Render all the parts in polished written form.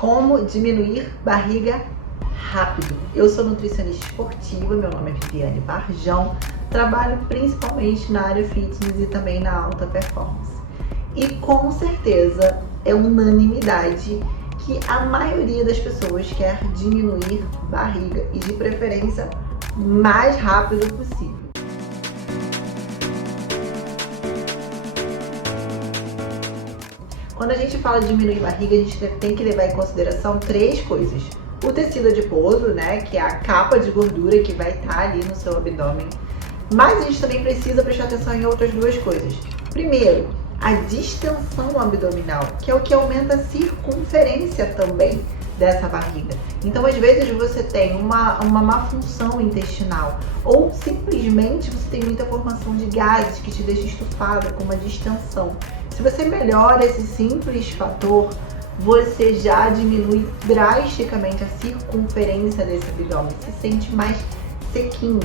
Como diminuir barriga rápido. Eu sou nutricionista esportiva, meu nome é Viviane Varjão, trabalho principalmente na área fitness e também na alta performance. E com certeza é unanimidade que a maioria das pessoas quer diminuir barriga e de preferência mais rápido possível. Quando a gente fala de diminuir barriga, a gente tem que levar em consideração três coisas. O tecido adiposo, né, que é a capa de gordura que vai estar ali no seu abdômen. Mas a gente também precisa prestar atenção em outras duas coisas. Primeiro, a distensão abdominal, que é o que aumenta a circunferência também dessa barriga. Então, às vezes, você tem uma má função intestinal ou simplesmente você tem muita formação de gases que te deixa estufada com uma distensão. Se você melhora esse simples fator, você já diminui drasticamente a circunferência desse abdômen, se sente mais sequinho.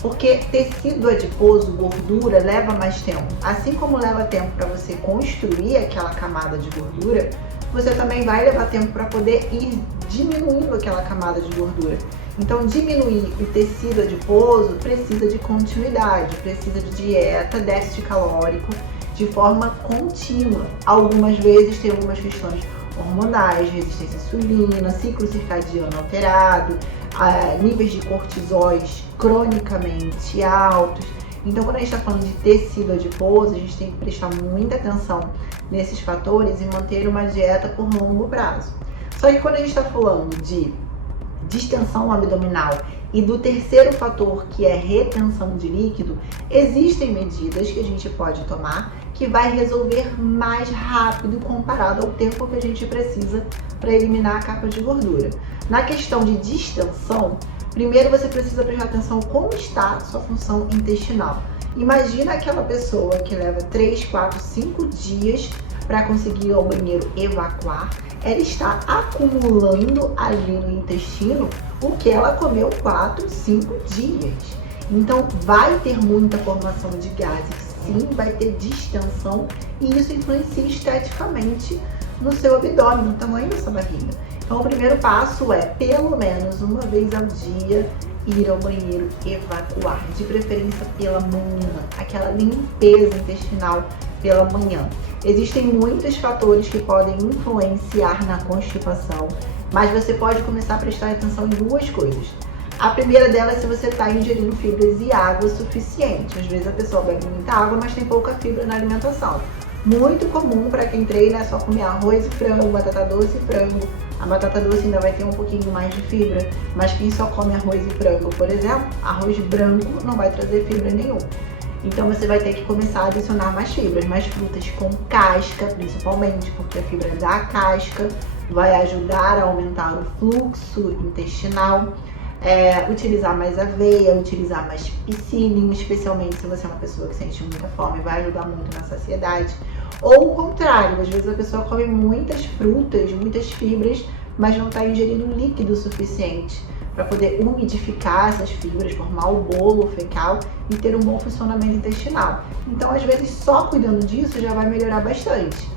Porque tecido adiposo, gordura, leva mais tempo. Assim como leva tempo para você construir aquela camada de gordura, você também vai levar tempo para poder ir diminuindo aquela camada de gordura. Então, diminuir o tecido adiposo precisa de continuidade, precisa de dieta, déficit calórico, de forma contínua. Algumas vezes tem algumas questões hormonais, resistência à insulina, ciclo circadiano alterado, níveis de cortisóis cronicamente altos. Então, quando a gente está falando de tecido adiposo, a gente tem que prestar muita atenção nesses fatores e manter uma dieta por longo prazo. Só que quando a gente está falando de distensão abdominal e do terceiro fator, que é retenção de líquido, existem medidas que a gente pode tomar que vai resolver mais rápido comparado ao tempo que a gente precisa para eliminar a capa de gordura. Na questão de distensão, primeiro você precisa prestar atenção como está a sua função intestinal. Imagina aquela pessoa que leva 3, 4, 5 dias para conseguir ir ao banheiro evacuar. Ela está acumulando ali no intestino o que ela comeu 4, 5 dias. Então vai ter muita formação de gases, sim, vai ter distensão e isso influencia esteticamente no seu abdômen, no tamanho da sua barriga. Então o primeiro passo é, pelo menos uma vez ao dia, ir ao banheiro evacuar, de preferência pela manhã, aquela limpeza intestinal pela manhã. Existem muitos fatores que podem influenciar na constipação, mas você pode começar a prestar atenção em duas coisas. A primeira delas é se você está ingerindo fibras e água suficiente. Às vezes a pessoa bebe muita água, mas tem pouca fibra na alimentação. Muito comum para quem treina é só comer arroz e frango, batata doce e frango. A batata doce ainda vai ter um pouquinho mais de fibra, mas quem só come arroz e frango, por exemplo, arroz branco não vai trazer fibra nenhuma. Então você vai ter que começar a adicionar mais fibras, mais frutas com casca, principalmente, porque a fibra da casca vai ajudar a aumentar o fluxo intestinal. Utilizar mais aveia, utilizar mais psyllium, especialmente se você é uma pessoa que sente muita fome, vai ajudar muito na saciedade. Ou o contrário, às vezes a pessoa come muitas frutas, muitas fibras, mas não está ingerindo líquido suficiente para poder umidificar essas fibras, formar o bolo fecal e ter um bom funcionamento intestinal. Então, às vezes, só cuidando disso já vai melhorar bastante.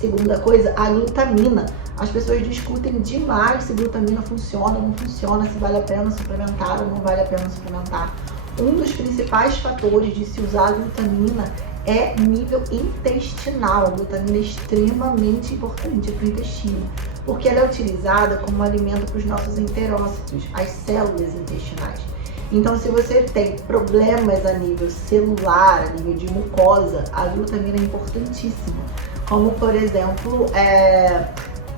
Segunda coisa, a glutamina. As pessoas discutem demais se glutamina funciona ou não funciona, se vale a pena suplementar ou não vale a pena suplementar. Um dos principais fatores de se usar a glutamina é nível intestinal. A glutamina é extremamente importante para o intestino, porque ela é utilizada como alimento para os nossos enterócitos, as células intestinais. Então, se você tem problemas a nível celular, a nível de mucosa, a glutamina é importantíssima. Como, por exemplo,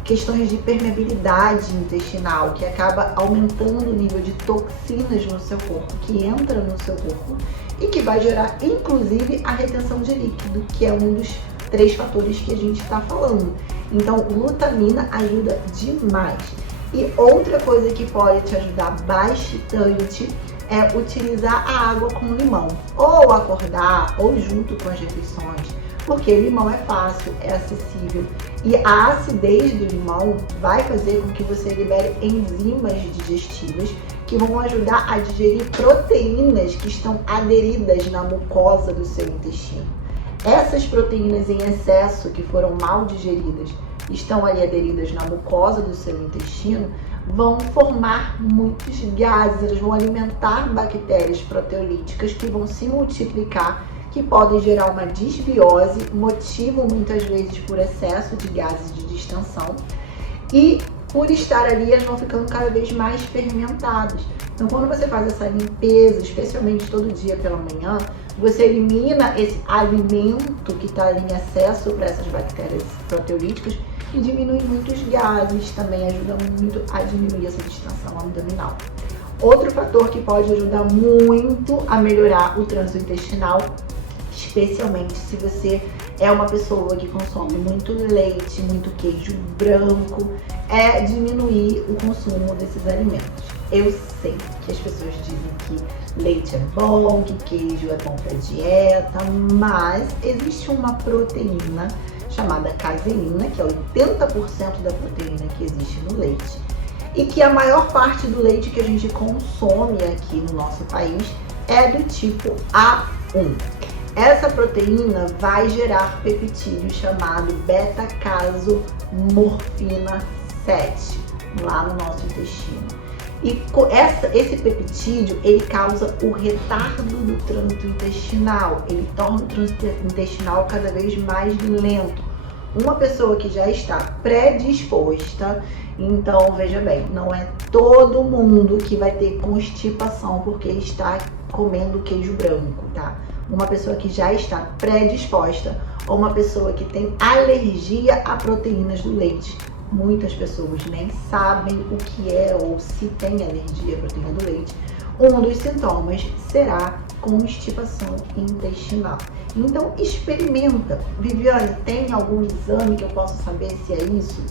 questões de permeabilidade intestinal, que acaba aumentando o nível de toxinas no seu corpo, que entra no seu corpo e que vai gerar, inclusive, a retenção de líquido, que é um dos 3 fatores que a gente está falando. Então, glutamina ajuda demais. E outra coisa que pode te ajudar bastante é utilizar a água com limão, ou acordar, ou junto com as refeições, porque limão é fácil, é acessível e a acidez do limão vai fazer com que você libere enzimas digestivas que vão ajudar a digerir proteínas que estão aderidas na mucosa do seu intestino. Essas proteínas em excesso que foram mal digeridas estão ali aderidas na mucosa do seu intestino, vão formar muitos gases, elas vão alimentar bactérias proteolíticas que vão se multiplicar, que podem gerar uma disbiose, motivam muitas vezes por excesso de gases de distensão e por estar ali elas vão ficando cada vez mais fermentadas. Então quando você faz essa limpeza, especialmente todo dia pela manhã, você elimina esse alimento que está em excesso para essas bactérias proteolíticas e diminui muitos gases, também ajuda muito a diminuir essa distensão abdominal. Outro fator que pode ajudar muito a melhorar o trânsito intestinal, especialmente se você é uma pessoa que consome muito leite, muito queijo branco, é diminuir o consumo desses alimentos. Eu sei que as pessoas dizem que leite é bom, que queijo é bom para dieta, mas existe uma proteína chamada caseína, que é 80% da proteína que existe no leite, e que a maior parte do leite que a gente consome aqui no nosso país é do tipo A1. Essa proteína vai gerar peptídeo chamado beta-casomorfina 7 lá no nosso intestino. E esse peptídeo, ele causa o retardo do trânsito intestinal, ele torna o trânsito intestinal cada vez mais lento. Uma pessoa que já está predisposta, então veja bem, não é todo mundo que vai ter constipação porque está comendo queijo branco, tá? Uma pessoa que já está predisposta ou uma pessoa que tem alergia a proteínas do leite. Muitas pessoas nem sabem o que é ou se tem alergia à proteína do leite. Um dos sintomas será constipação intestinal. Então experimenta. Viviane, tem algum exame que eu possa saber se é isso?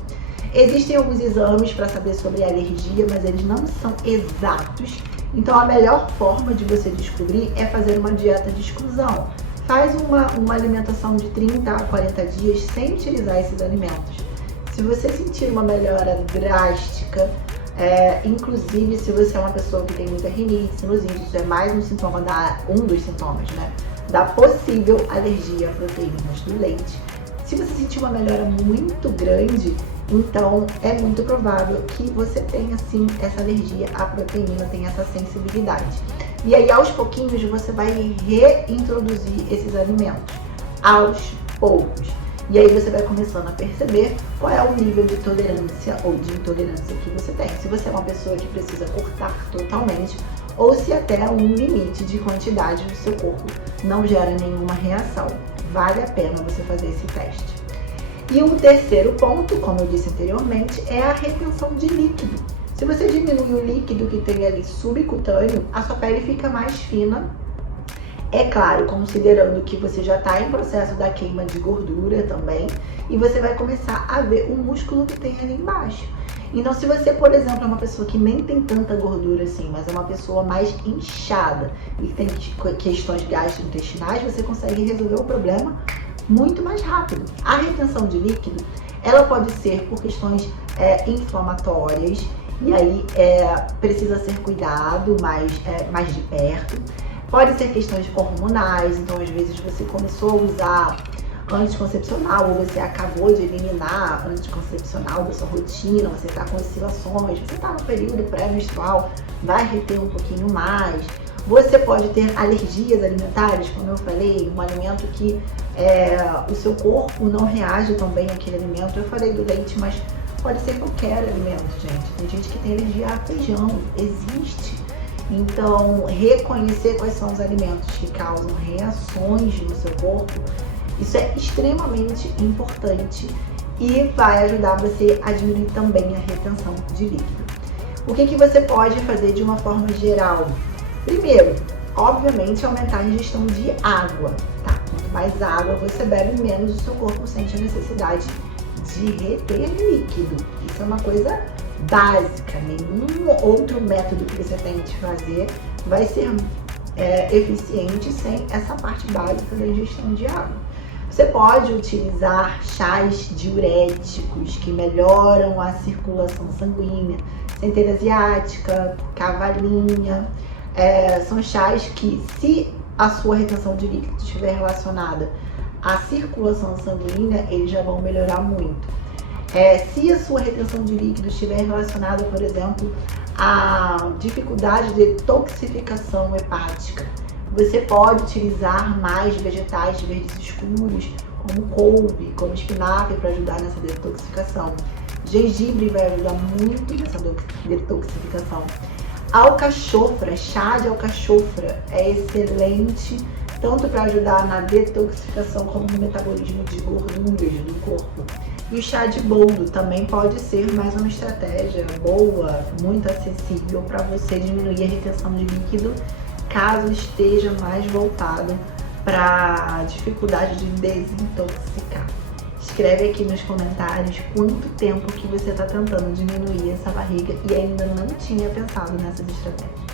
Existem alguns exames para saber sobre alergia, mas eles não são exatos. Então a melhor forma de você descobrir é fazer uma dieta de exclusão. Faz uma alimentação de 30 a 40 dias sem utilizar esses alimentos. Se você sentir uma melhora drástica, inclusive se você é uma pessoa que tem muita rinite, sinusite, isso é mais um dos sintomas, né? Da possível alergia a proteínas do leite. Se você sentir uma melhora muito grande, então é muito provável que você tenha sim essa alergia à proteína, tenha essa sensibilidade. E aí aos pouquinhos você vai reintroduzir esses alimentos, aos poucos. E aí você vai começando a perceber qual é o nível de tolerância ou de intolerância que você tem. Se você é uma pessoa que precisa cortar totalmente ou se até um limite de quantidade do seu corpo não gera nenhuma reação. Vale a pena você fazer esse teste. E o terceiro ponto, como eu disse anteriormente, é a retenção de líquido. Se você diminui o líquido que tem ali subcutâneo, a sua pele fica mais fina. É claro, considerando que você já está em processo da queima de gordura também, e você vai começar a ver o músculo que tem ali embaixo. Então, se você, por exemplo, é uma pessoa que nem tem tanta gordura assim, mas é uma pessoa mais inchada e tem questões gastrointestinais, você consegue resolver o problema muito mais rápido. A retenção de líquido, ela pode ser por questões inflamatórias, e aí precisa ser cuidado mais de perto. Pode ser questões hormonais, então às vezes você começou a usar anticoncepcional ou você acabou de eliminar anticoncepcional da sua rotina, você está com oscilações, você está no período pré-menstrual, vai reter um pouquinho mais. Você pode ter alergias alimentares, como eu falei, um alimento que o seu corpo não reage tão bem àquele alimento. Eu falei do leite, mas pode ser qualquer alimento, gente. Tem gente que tem alergia a feijão, existe. Então, reconhecer quais são os alimentos que causam reações no seu corpo, isso é extremamente importante e vai ajudar você a diminuir também a retenção de líquido. O que você pode fazer de uma forma geral? Primeiro, obviamente, aumentar a ingestão de água, tá? Quanto mais água você bebe, menos o seu corpo sente a necessidade de reter líquido. Isso é uma coisa básica, nenhum outro método que você tente fazer vai ser eficiente sem essa parte básica da ingestão de água. Você pode utilizar chás diuréticos que melhoram a circulação sanguínea, centeira asiática, cavalinha, são chás que, se a sua retenção de líquido estiver relacionada à circulação sanguínea, eles já vão melhorar muito. Se a sua retenção de líquido estiver relacionada, por exemplo, à dificuldade de detoxificação hepática, você pode utilizar mais vegetais verdes escuros, como couve, como espinafre, para ajudar nessa detoxificação. Gengibre vai ajudar muito nessa detoxificação. Alcachofra, chá de alcachofra é excelente, tanto para ajudar na detoxificação como no metabolismo de gorduras do corpo. E o chá de boldo também pode ser mais uma estratégia boa, muito acessível para você diminuir a retenção de líquido, caso esteja mais voltado para a dificuldade de desintoxicar. Escreve aqui nos comentários quanto tempo que você está tentando diminuir essa barriga e ainda não tinha pensado nessas estratégias.